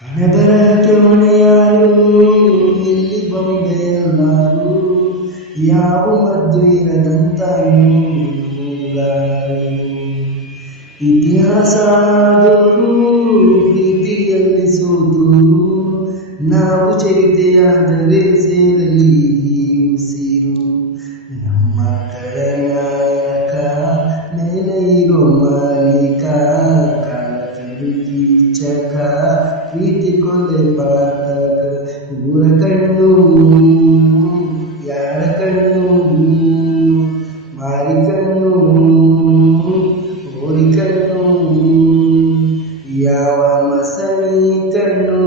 ಹಣೆಬರಹಕ್ಕೆ ಹೊಣೆಯಾರು ಇಲ್ಲಿ ಬೊಂಬೆಯಲ್ಲಾರು ಯಾವ ಮದ್ದು ಇರದಂತ ಇತಿಹಾಸ ಆದವರು ಪ್ರೀತಿಯಲ್ಲಿ ಸೋತರು ನಾವು ಚರಿತೆಯಾದರೆ ಸೇರಲಿ ಉಸಿರು ನಮ್ಮ ಖಳನಾಯಕ ಮೇಲೆ ಇರೋ ಮಾಲೀಕ ಕೀಚಕ ಪ್ರೀತಿ ಕೊಲೆ ಪಾತಕ ಊರ ಕಣ್ಣು ಯಾರ ಕಣ್ಣು ಮಾರಿ ಕಣ್ಣು ಓರಿ ಕಣ್ಣು ಯಾವ ಮಸಣಿ ಕಣ್ಣು